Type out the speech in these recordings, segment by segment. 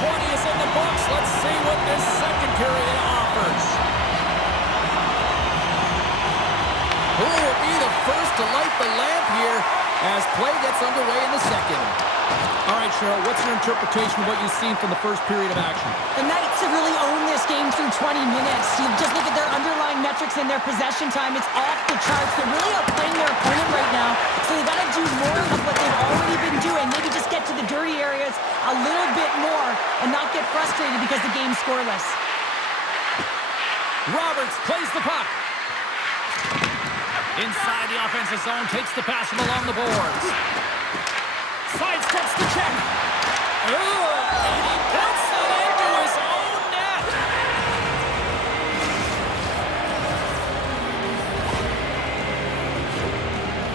20 is in the books. Let's see what this second period offers. Who will be the first to light the lamp here as play gets underway in the second? All right, Cheryl, what's your interpretation of what you've seen from the first period of action? The Knights have really owned this game through 20 minutes. You just look at their underlying metrics and their possession time. It's off the charts. They're really outplaying their opponent right now. So they've got to do more of what they've already been doing. Maybe just get to the dirty areas a little bit more and not get frustrated because the game's scoreless. Roberts plays the puck. Inside the offensive zone, takes the pass from along the boards. Sidesteps the check. Ooh, and he puts it into his own net.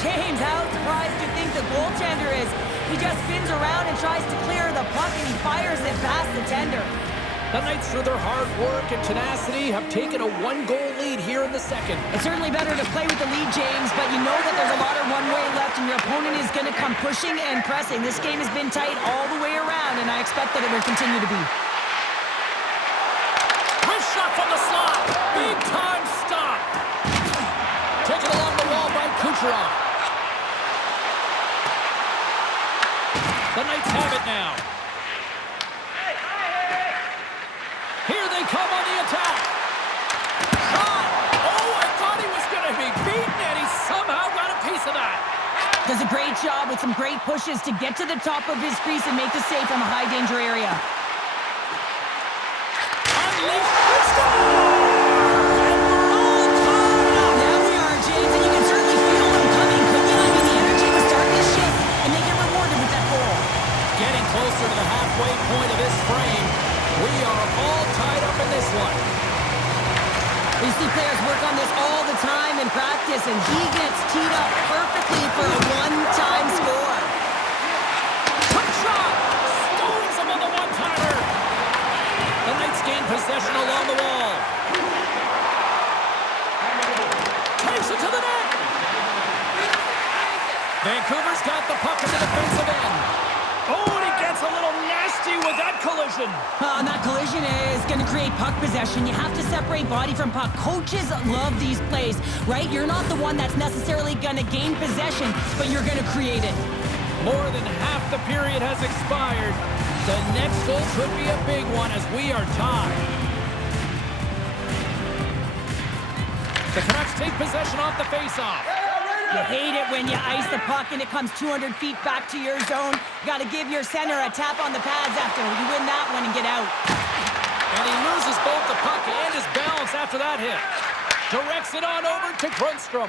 James, how surprised do you think the goaltender is? He just spins around and tries to clear the puck, and he fires it past the tender. The Knights, through their hard work and tenacity, have taken a one-goal lead here in the second. It's certainly better to play with the lead, James, but you know that there's a lot of one-way left, and your opponent is going to come pushing and pressing. This game has been tight all the way around, and I expect that it will continue to be. Wrist shot from the slot. Big-time stop. Taken along the wall by Kucherov. The Knights have it now. Here they come on the attack. Shot! Oh, I thought he was going to be beaten, and he somehow got a piece of that. Does a great job with some great pushes to get to the top of his crease and make the save from a high-danger area. Unleashed. And we're all tied up. Now we are, James, and you can certainly feel them coming, couldn't you? I mean, the energy was starting to shift, and they get rewarded with that goal. Getting closer to the halfway point of this frame. We are all tied up in this one. We see players work on this all the time in practice, and he gets teed up perfectly for a one-time score. Quick shot! Stones him on the one-timer. The Knights gain possession along the wall. Takes it to the net. Vancouver's got the puck in the defensive end. Oh, and he gets a little nasty with that collision. And that collision is going to create puck possession. You have to separate body from puck. Coaches love these plays, right? You're not the one that's necessarily going to gain possession, but you're going to create it. More than half the period has expired. The next goal could be a big one as we are tied. The Canucks take possession off the faceoff. You hate it when you ice the puck and it comes 200 feet back to your zone. You got to give your center a tap on the pads after you win that one and get out. And he loses both the puck and his balance after that hit. Directs it on over to Grundstrom.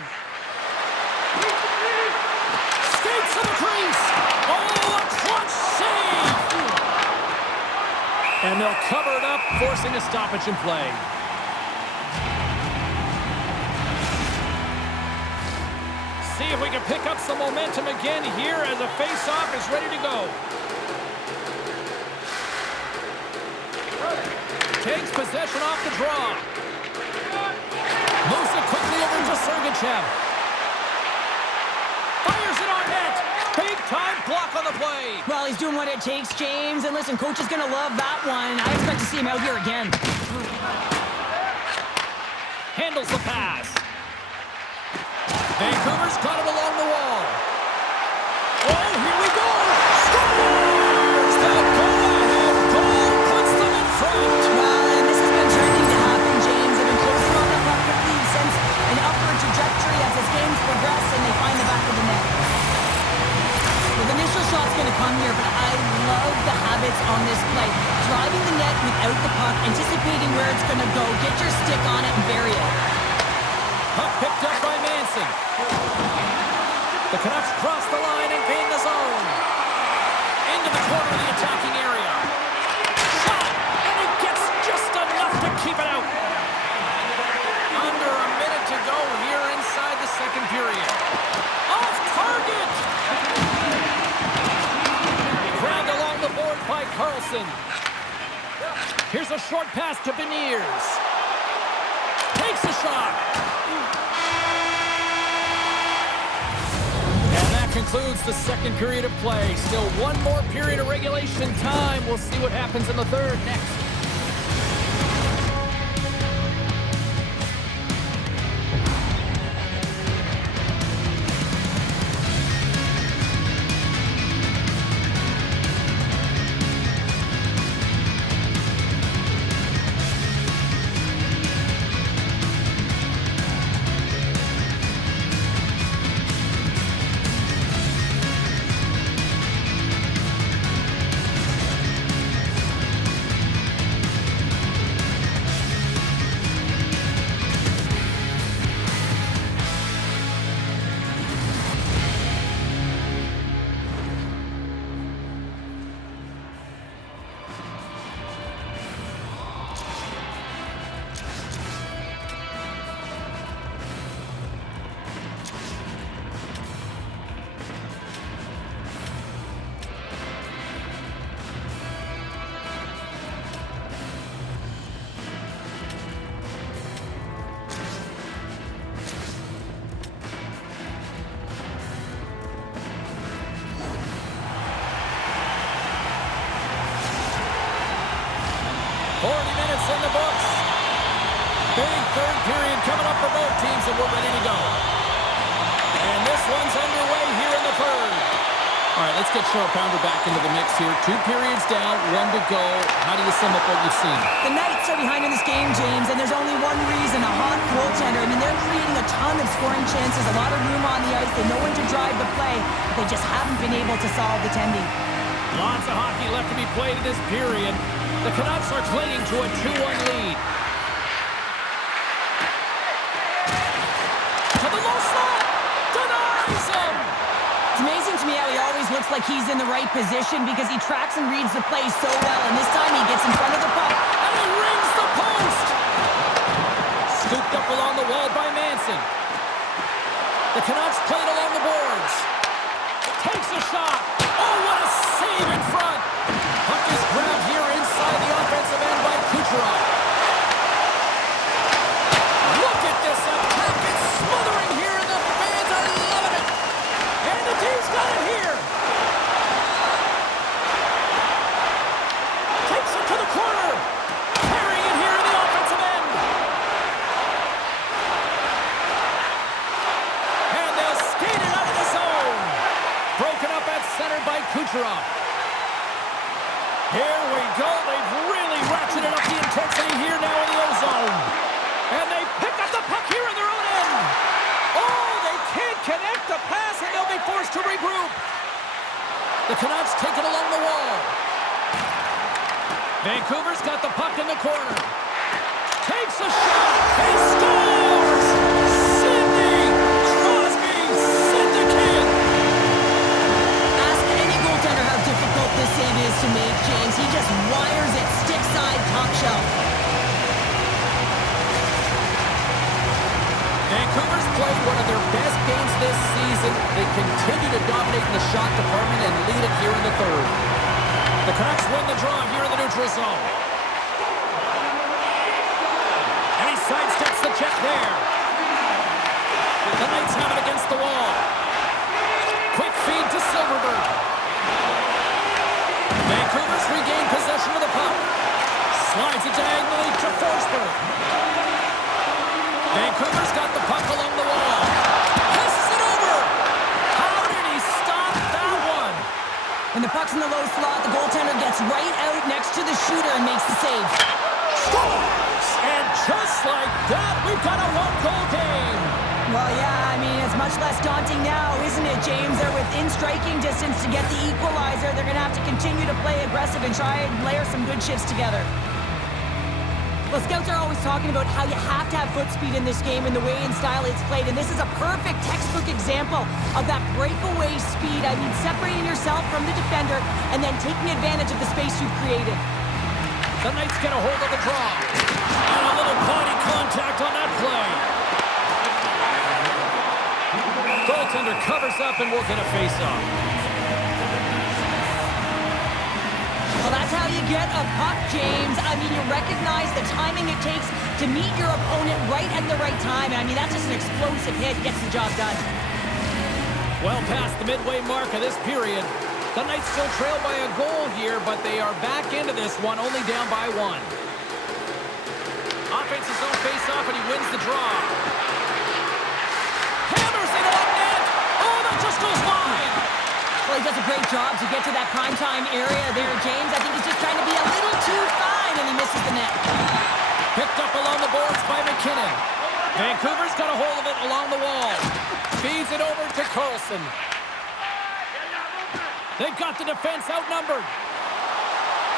Skates to the crease. Oh, a clutch save. And they'll cover it up, forcing a stoppage in play. See if we can pick up some momentum again here as a face-off is ready to go. Takes possession off the draw. Moves it quickly over to Sergachev. Fires it on net. Big-time block on the play. Well, he's doing what it takes, James. And listen, coach is going to love that one. I expect to see him out here again. Handles the pass. Vancouver's got it along the wall. Oh, here we go! Scores! The go-ahead goal puts them in front. Well, and this has been trending to happen, James. They've been closer on the puck with Lee since an upward trajectory as his games progress and they find the back of the net. The initial shot's going to come here, but I love the habits on this play. Driving the net without the puck, anticipating where it's going to go, get your stick on it and bury it. Puck picked up by Manson. The Canucks cross the line and gain the zone. Into the corner of the attacking area. Shot! And he gets just enough to keep it out. Under a minute to go here inside the second period. Off target! Grabbed along the board by Carlson. Here's a short pass to Beniers. Takes a shot. concludes the second period of play. Still one more period of regulation time. We'll see what happens in the third next. In the books. Big third period coming up for both teams, and we're ready to go. And this one's underway here in the third. All right, let's get Cheryl Pounder back into the mix here. 2 periods down, 1 to go. How do you sum up what you've seen? The Knights are behind in this game, James, and there's only one reason, a hot goaltender. I mean, they're creating a ton of scoring chances, a lot of room on the ice. They know when to drive the play, but they just haven't been able to solve the tending. Lots of hockey left to be played in this period. The Canucks are clinging to a 2-1 lead. To the low slot! Denies him! It's amazing to me how he always looks like he's in the right position because he tracks and reads the play so well, and this time he gets in front of the puck. And he rings the post! Scooped up along the wall by Manson. The Canucks played along the boards. Takes a shot. Oh, what a save in front! Puck is grabbed here inside the offensive end by Kucherov. Look at this attack. It's smothering here, and the fans are loving it. And the team's got it here. Takes it to the corner. Carrying it here in the offensive end. And they'll skate it out of the zone. Broken up at center by Kucherov. Here we go. They've really ratcheted up the intensity here now in the O-zone. And they pick up the puck here in their own end. Oh, they can't connect the pass, and they'll be forced to regroup. The Canucks take it along the wall. Vancouver's got the puck in the corner. Takes a shot. He scores! Sidney Crosby Syndicate! Ask any goaltender how difficult this save is to make, James. He just wires it stick side top shelf. Vancouver's played one of their best games this season. They continue to dominate in the shot department and lead it here in the third. The Canucks win the draw here in the neutral zone. And he sidesteps the check there. The Knights have it against the wall. Quick feed to Silverberg. Vancouver's regained possession of the puck. Slides it diagonally to Forsberg. Vancouver's got the puck along the wall. Passes it over. How did he stop that one? When the puck's in the low slot, the goaltender gets right out next to the shooter and makes the save. Scores! And just like that, we've got a one-goal game. Well, yeah, I mean, it's much less daunting now, isn't it, James? They're within striking distance to get the equalizer. They're going to have to continue to play aggressive and try and layer some good shifts together. Well, scouts are always talking about how you have to have foot speed in this game and the way and style it's played, and this is a perfect textbook example of that breakaway speed. I mean, separating yourself from the defender and then taking advantage of the space you've created. The Knights get a hold of the draw. And a little body contact on that play. Goaltender covers up and will get a face-off. Well, that's how you get a puck, James. I mean, you recognize the timing it takes to meet your opponent right at the right time. I mean, that's just an explosive hit. Gets the job done. Well past the midway mark of this period. The Knights still trail by a goal here, but they are back into this one, only down by 1. Offense his own face-off, and he wins the draw. Hammers it on net! Oh, that just goes wide! Well, he does a great job to get to that primetime area there, James. I think he's just trying to be a little too fine, and he misses the net. Picked up along the boards by McKinnon. Vancouver's got a hold of it along the wall. Feeds it over to Carlson. They've got the defense outnumbered.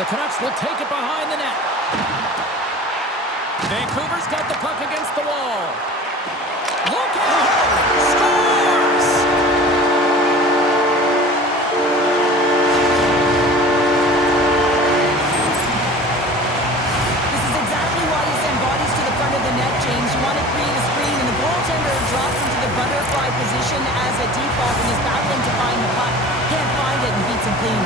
The Canucks will take it behind the net. Vancouver's got the puck against the wall. Look out! Scores! This is exactly why you send bodies to the front of the net, James. You want to create a screen, and the goaltender drops into the butterfly position as a default and is battling to find the puck. Can't find it and beats him clean.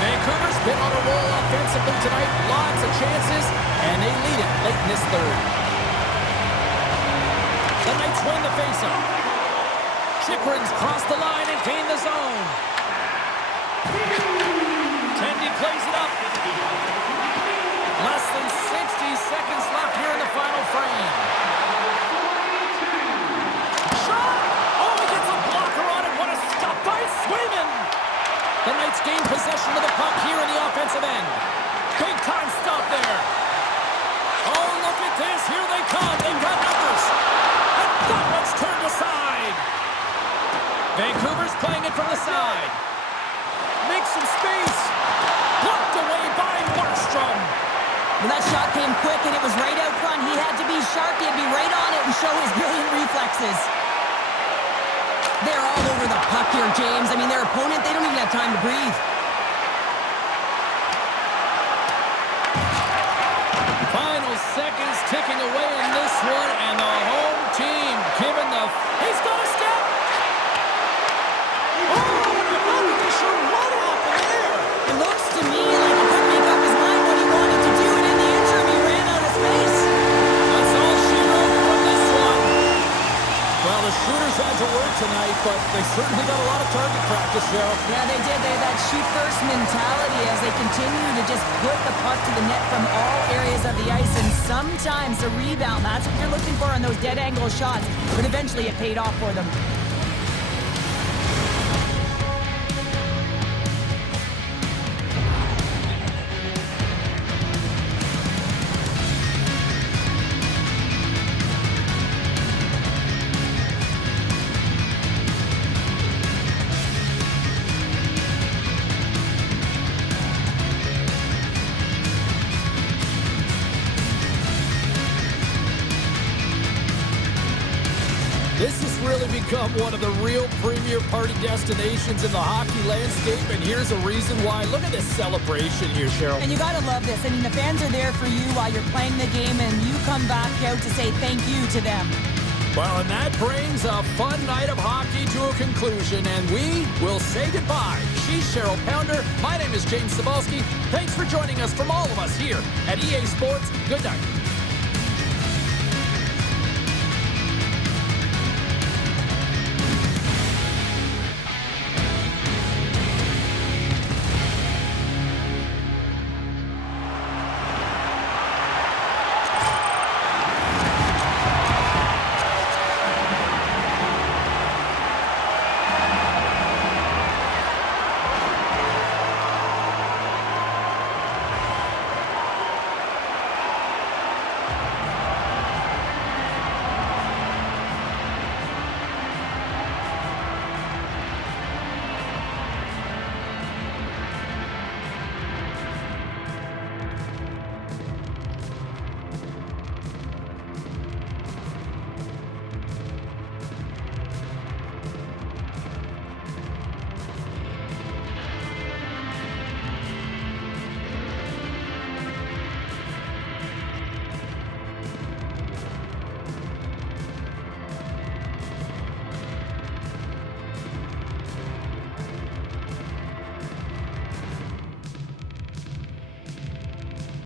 Vancouver's been on a roll offensively tonight. Lots of chances, and they lead it late in this third. The Knights win the faceoff. Chychrun's crossed the line and gained the zone. Tendy plays it up. Less than 60 seconds left here in the final frame. Shot! Oh, he gets a blocker on it. What a stop by Swayman! The Knights gain possession of the puck here in the offensive end. Big time stop there. Oh, look at this. Here they come. They've got numbers. And that one's turned aside. Vancouver's playing it from the side. Makes some space. Blocked away by Markstrom. Well, that shot came quick, and it was right out front. He had to be sharp. He had to be right on it and show his brilliant reflexes. They're all over the puck here, James. I mean, their opponent, they don't even have time to breathe. Final seconds ticking away in this one, and the home team given the... He's got a step! Oh, I'm not really sure what happened there. It looks to me like he couldn't make up his mind what he wanted to do, and in the interim, he ran out of space. That's all she wrote from this one. Well, the shooters had to work tonight, but they certainly got a lot of target practice, Cheryl. Yeah, they did. They had that shoot-first mentality as they continue to just put the puck to the net from all areas of the ice, and sometimes the rebound, that's what you're looking for on those dead-angle shots, but eventually it paid off for them. This has really become one of the real premier party destinations in the hockey landscape, and here's a reason why. Look at this celebration here, Cheryl. And you got to love this. I mean, the fans are there for you while you're playing the game, and you come back out to say thank you to them. Well, and that brings a fun night of hockey to a conclusion, and we will say goodbye. She's Cheryl Pounder. My name is James Cybulski. Thanks for joining us from all of us here at EA Sports. Good night.